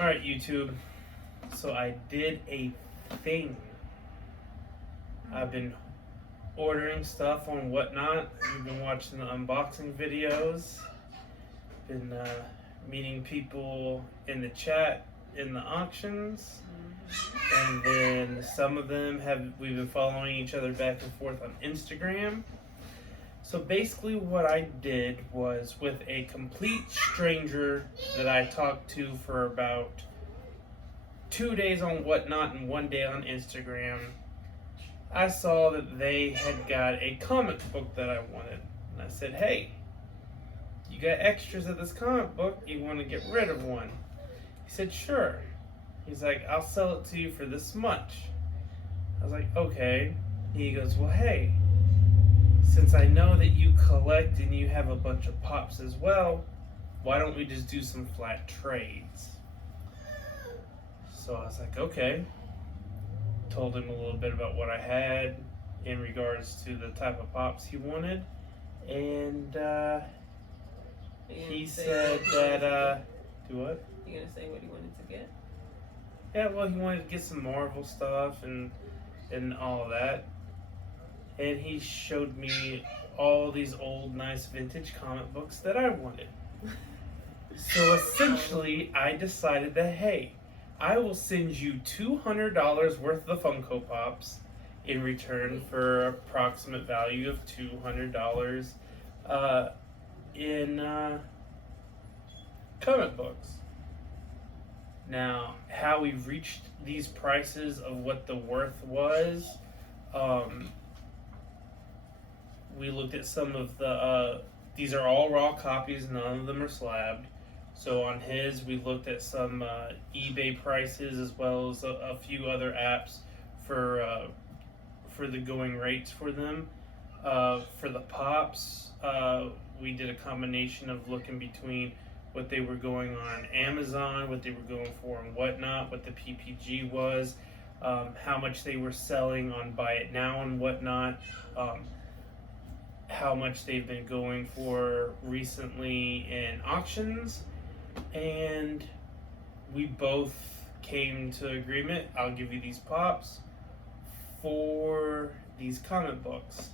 Alright, YouTube. So I did a thing. I've been ordering stuff on Whatnot. We've been watching the unboxing videos. Been meeting people in the chat in the auctions. And then some of them we've been following each other back and forth on Instagram. So basically what I did was with a complete stranger that I talked to for about 2 days on Whatnot and 1 day on Instagram, I saw that they had got a comic book that I wanted. And I said, hey, you got extras of this comic book, you want to get rid of one? He said, sure. He's like, I'll sell it to you for this much. I was like, okay. He goes, well, hey, since I know that you collect and you have a bunch of pops as well, why don't we just do some flat trades? So I was like, okay. Told him a little bit about what I had in regards to the type of pops he wanted. And he said that, do what? You gonna say what he wanted to get? Yeah, well, he wanted to get some Marvel stuff and all of that. And he showed me all these old, nice vintage comic books that I wanted. So essentially, I decided that, hey, I will send you $200 worth of the Funko Pops in return for approximate value of $200 in comic books. Now, how we reached these prices of what the worth was, we looked at some of the, these are all raw copies, none of them are slabbed. So on his, we looked at some eBay prices as well as a few other apps for the going rates for them. For the pops, we did a combination of looking between what they were going on Amazon, what they were going for and Whatnot, what the PPG was, how much they were selling on Buy It Now and Whatnot, how much they've been going for recently in auctions, and we both came to agreement. I'll give you these pops for these comic books.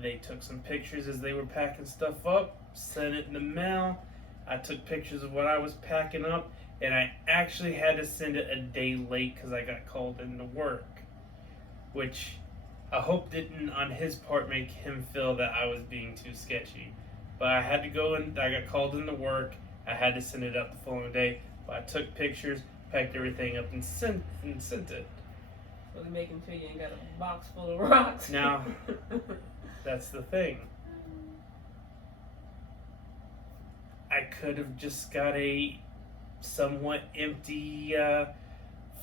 They took some pictures as they were packing stuff up, sent it in the mail. I took pictures of what I was packing up, and I actually had to send it a day late because I got called into work, which I hope didn't on his part make him feel that I was being too sketchy. But I had to go and I got called into work. I had to send it up the following day. But I took pictures, packed everything up, and sent it. Really making sure you ain't got a box full of rocks. Now, that's the thing. I could have just got a somewhat empty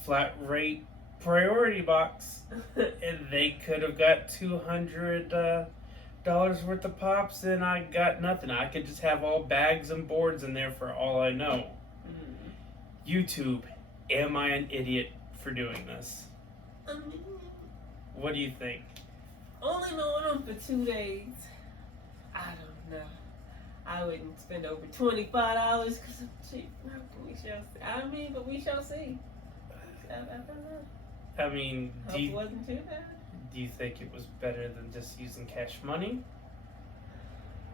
flat rate priority box, and they could have got $200 worth of pops, and I got nothing. I could just have all bags and boards in there for all I know. YouTube, am I an idiot for doing this? What do you think? Only knowing them for 2 days, I don't know. I wouldn't spend over $25 because I'm cheap. We shall see. I mean, but we shall see. I don't know. I mean, Hope it wasn't too bad. Do you think it was better than just using cash money?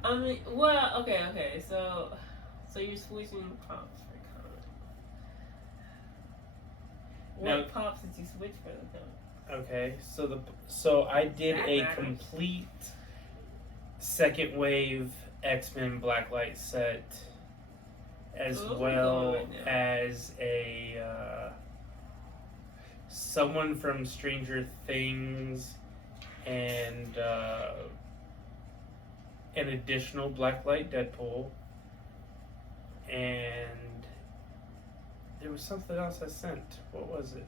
I mean, well, okay. So you're switching pops for comic. What pops did you switch for the comic? Okay, so I did That a matters. complete second wave X-Men Blacklight set, as well as a someone from Stranger Things, and an additional Blacklight Deadpool, and there was something else I sent. What was it?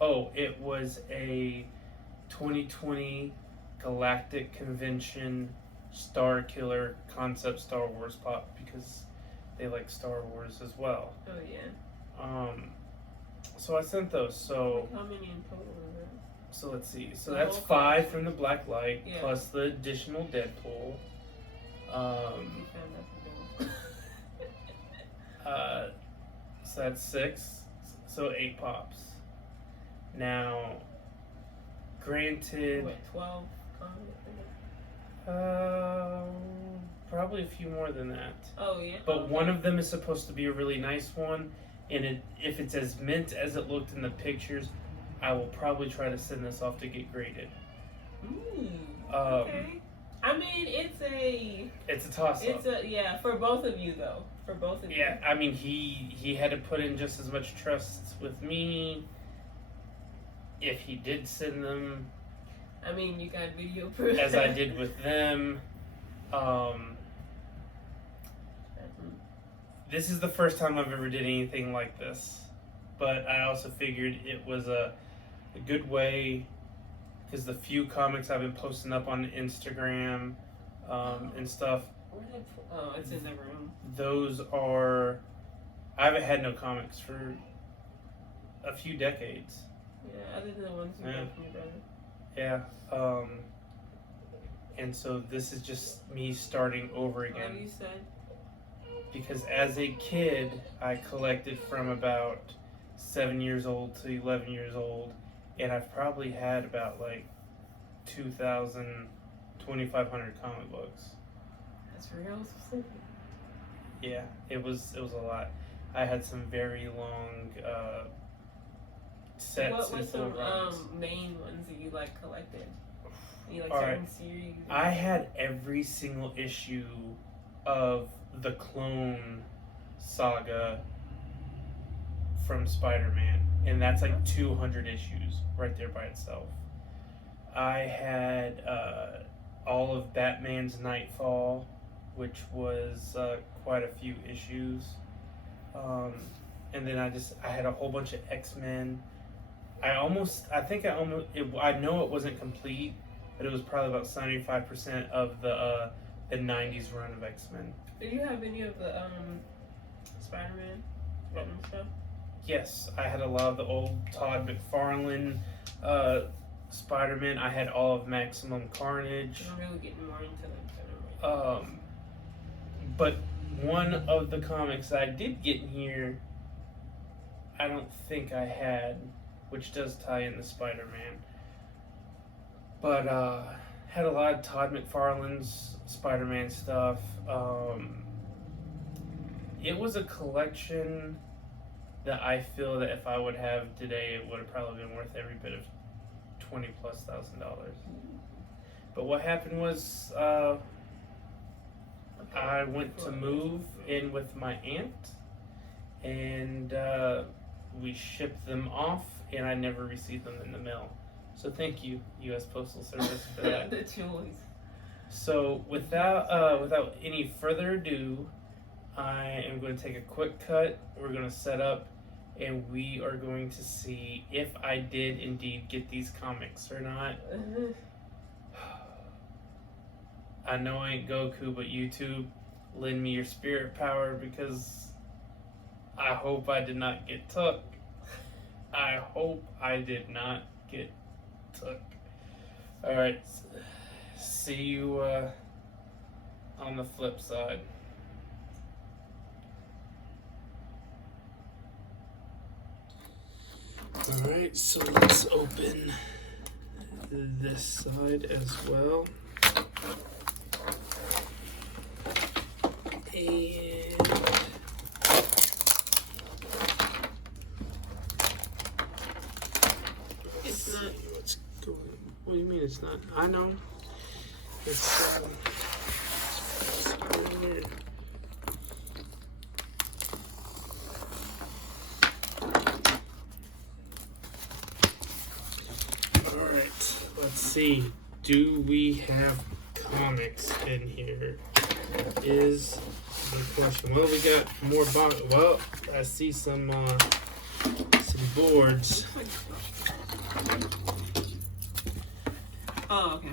Oh, it was a 2020 Galactic Convention Star Killer concept Star Wars pop because they like Star Wars as well. Oh yeah. So I sent those. So how many in total is that? So let's see. So that's 5 from the Blacklight plus the additional Deadpool. So that's 6. So 8 pops. Now, granted, What, 12 comics? probably a few more than that. Oh, yeah. But okay. one of them is supposed to be a really nice one, and if it's as mint as it looked in the pictures, I will probably try to send this off to get graded. Okay. I mean, it's a toss-up. It's a for both of you though. For both of you. Yeah, I mean, he had to put in just as much trust with me. If he did send them, I mean, you got video proof. as I did with them. This is the first time I've ever did anything like this, but I also figured it was a good way, because the few comics I've been posting up on Instagram and stuff, it's in the room. those are, I haven't had no comics for a few decades. Yeah, other than the ones you got from your brother. Yeah, and so this is just me starting over again. What you said? Because as a kid, I collected from about 7 years old to 11 years old, and I've probably had about like 2,000, 2,500 comic books. That's real specific. Yeah, it was a lot. I had some very long sets. What were and full some runs. main ones that you like collected? You like All certain series? I had every single issue of the Clone Saga from Spider-Man, and that's like 200 issues right there by itself. I had all of Batman's Nightfall, which was quite a few issues, and then I had a whole bunch of X-Men. I know it wasn't complete, but it was probably about 75% of the 90s run of X-Men. Did you have any of the Spider-Man stuff? Yes, I had a lot of the old Todd McFarlane Spider-Man. I had all of Maximum Carnage. I'm really getting more into them. But one of the comics I did get in here, I don't think I had, which does tie in the Spider-Man. But had a lot of Todd McFarlane's Spider-Man stuff. It was a collection that I feel that if I would have today, it would have probably been worth every bit of $20,000+. But what happened was I went to move in with my aunt, and we shipped them off, and I never received them in the mail. So thank you, U.S. Postal Service, for that. The choice. So without any further ado, I am going to take a quick cut. We're going to set up, and we are going to see if I did indeed get these comics or not. I know I ain't Goku, but YouTube, lend me your spirit power, because I hope I did not get took. I hope I did not get took. Alright, see you on the flip side. Alright, so let's open this side as well. And It's not. what's going on? What do you mean it's not? I know. It's weird. Alright, let's see. Do we have comics in here? Is the question. Well, we got more well, I see some boards. Oh, okay.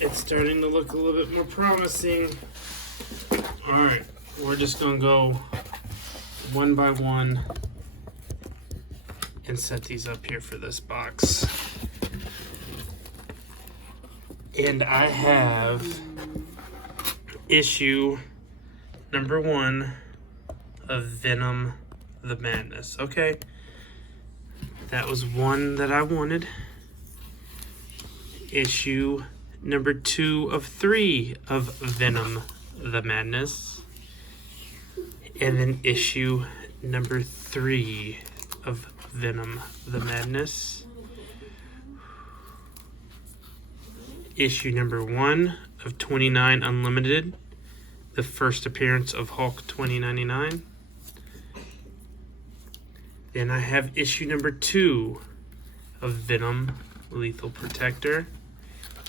It's starting to look a little bit more promising. Alright, we're just gonna go one by one and set these up here for this box. And I have issue number 1 of Venom the Madness. Okay, that was one that I wanted. Issue number 2 of 3 of Venom, the Madness. And then issue number 3 of Venom, the Madness. Issue number 1 of 29 Unlimited, the first appearance of Hulk 2099. Then I have issue number 2 of Venom, Lethal Protector.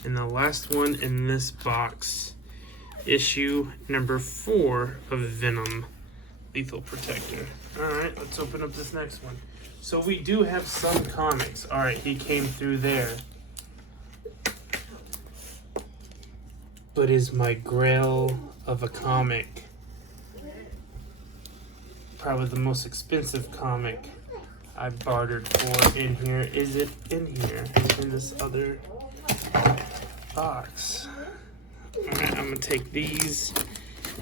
And the last one in this box, issue number 4 of Venom, Lethal Protector. Alright, let's open up this next one. So we do have some comics. Alright, he came through there. But is my grail of a comic probably the most expensive comic I bartered for in here? Is it in here, in this other box? Alright, I'm going to take these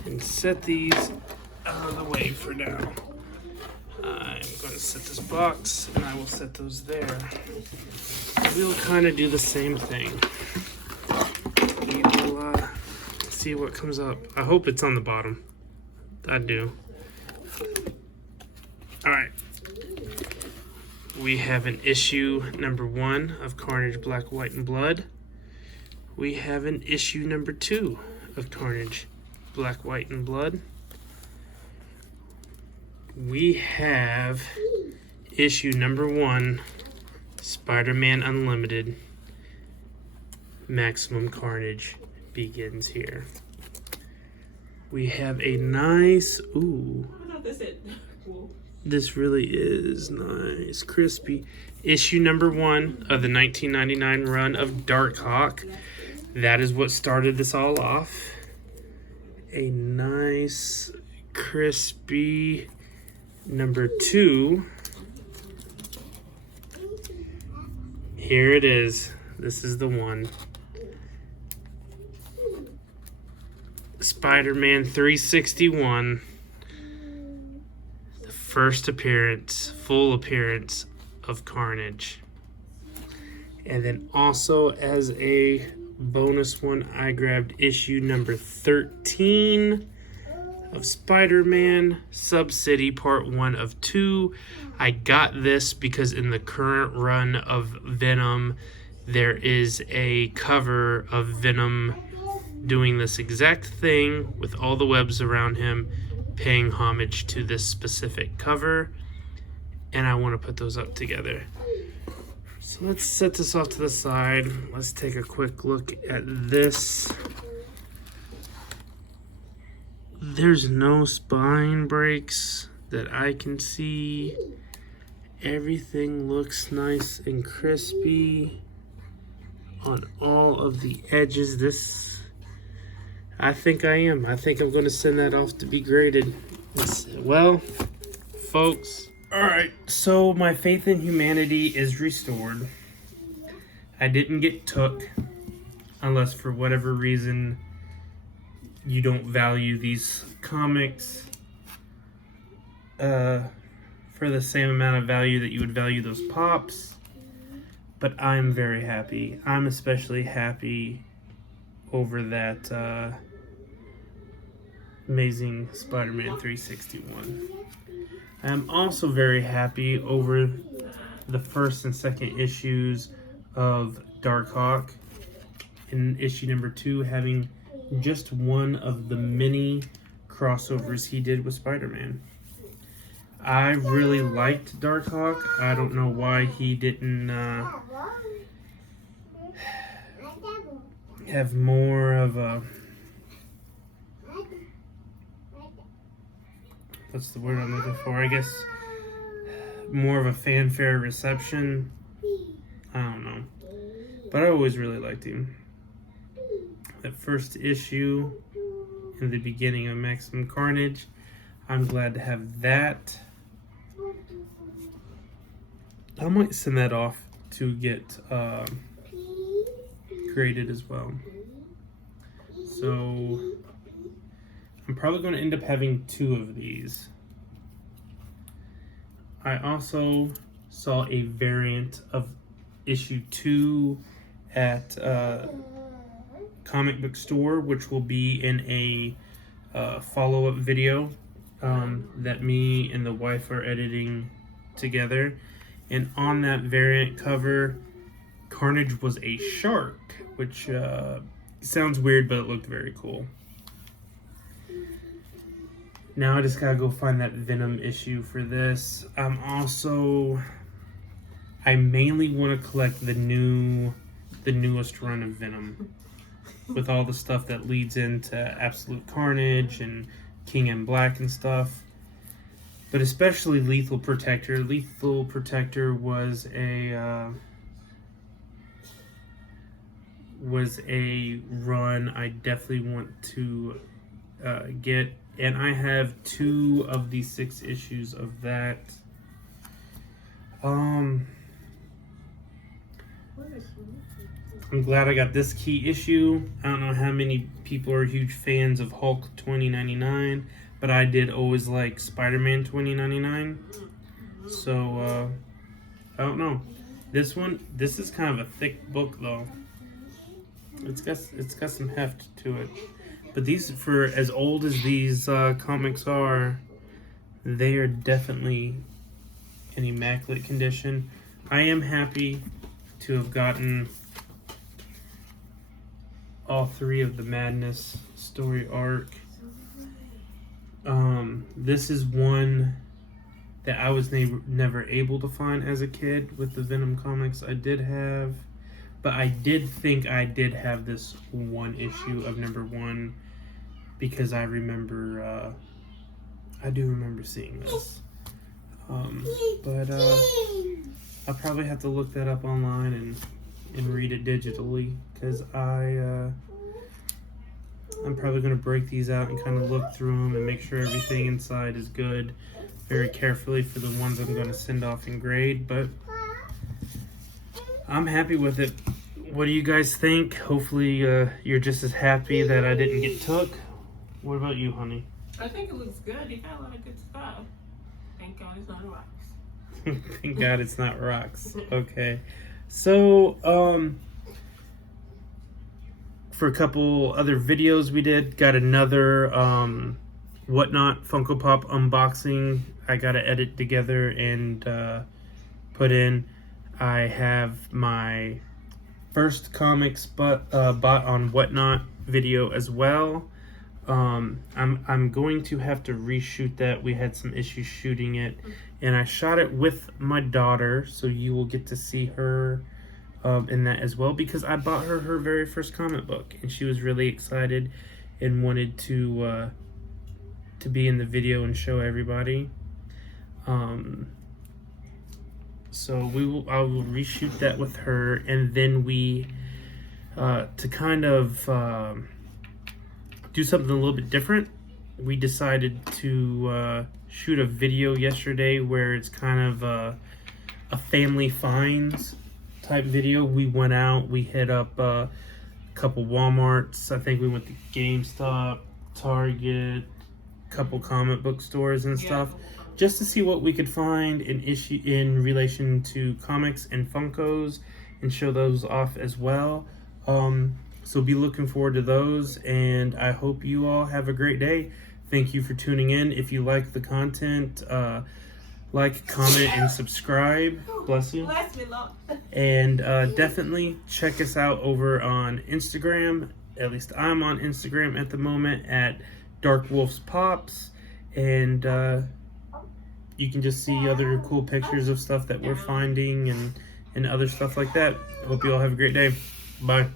and set these out of the way for now. I'm going to set this box and I will set those there. We'll kind of do the same thing. We will see what comes up. I hope it's on the bottom. I do. Alright. We have an issue number 1 of Carnage Black, White, and Blood. We have an issue number 2 of Carnage Black, White, and Blood. We have issue number 1, Spider-Man Unlimited, Maximum Carnage begins here. We have a nice, ooh, I thought this said, this really is nice, crispy. Issue number 1 of the 1999 run of Dark Hawk. That is what started this all off. A nice, crispy number 2. Here it is. This is the one. Spider-Man 361. The first appearance, full appearance of Carnage. And then also as a bonus one, I grabbed issue number 13 of Spider-Man Sub-City Part 1 of 2. I got this because in the current run of Venom, there is a cover of Venom doing this exact thing with all the webs around him, paying homage to this specific cover. And I want to put those up together. So let's set this off to the side. Let's take a quick look at this. There's no spine breaks that I can see. Everything looks nice and crispy on all of the edges. I think I'm going to send that off to be graded. Well, folks, alright, so my faith in humanity is restored. I didn't get took, unless for whatever reason you don't value these comics for the same amount of value that you would value those pops. But I'm very happy. I'm especially happy over that Amazing Spider-Man 361. I'm also very happy over the first and second issues of Dark Hawk, in issue number 2 having just one of the many crossovers he did with Spider-Man. I really liked Dark Hawk. I don't know why he didn't have more of a, what's the word I'm looking for? I guess more of a fanfare reception. I don't know. But I always really liked him. That first issue in the beginning of Maximum Carnage, I'm glad to have that. I might send that off to get graded as well. So I'm probably going to end up having 2 of these. I also saw a variant of issue 2 at comic book store, which will be in a follow-up video that me and the wife are editing together. And on that variant cover, Carnage was a shark, which sounds weird, but it looked very cool. Now I just gotta go find that Venom issue for this. I mainly want to collect the newest run of Venom, with all the stuff that leads into Absolute Carnage and King in Black and stuff. But especially Lethal Protector. Lethal Protector was a run I definitely want to get. And I have 2 of the 6 issues of that. I'm glad I got this key issue. I don't know how many people are huge fans of Hulk 2099, but I did always like Spider-Man 2099. So, I don't know. This is kind of a thick book though. It's got some heft to it. But these, for as old as these comics are, they are definitely in immaculate condition. I am happy to have gotten all 3 of the Madness story arc. This is one that I was never able to find as a kid with the Venom comics I did have. But I did think I did have this one issue of number 1 because I remember, I do remember seeing this. But I'll probably have to look that up online and read it digitally, because I'm probably going to break these out and kind of look through them and make sure everything inside is good very carefully for the ones I'm going to send off and grade. But I'm happy with it. What do you guys think? Hopefully you're just as happy that I didn't get took. What about you, honey? I think it looks good. You got a lot of good stuff. Thank God it's not rocks. Thank God it's not rocks. Okay. So, for a couple other videos we did, got another Whatnot Funko Pop unboxing I gotta edit together and put in. I have my first comics bought on Whatnot video as well. I'm going to have to reshoot that. We had some issues shooting it, and I shot it with my daughter, so you will get to see her in that as well, because I bought her very first comic book, and she was really excited and wanted to be in the video and show everybody. So I will reshoot that with her, and then we to kind of do something a little bit different. We decided to shoot a video yesterday where it's kind of a family finds type video. We went out, we hit up a couple Walmarts. I think we went to GameStop, Target, couple comic book stores and stuff, just to see what we could find in relation to comics and Funkos, and show those off as well. So be looking forward to those, and I hope you all have a great day. Thank you for tuning in. If you like the content, like, comment, and subscribe. Bless you. Bless me, Lord. And definitely check us out over on Instagram. At least I'm on Instagram at the moment at Dark Wolf's Pops, and you can just see other cool pictures of stuff that we're finding and other stuff like that. Hope you all have a great day. Bye.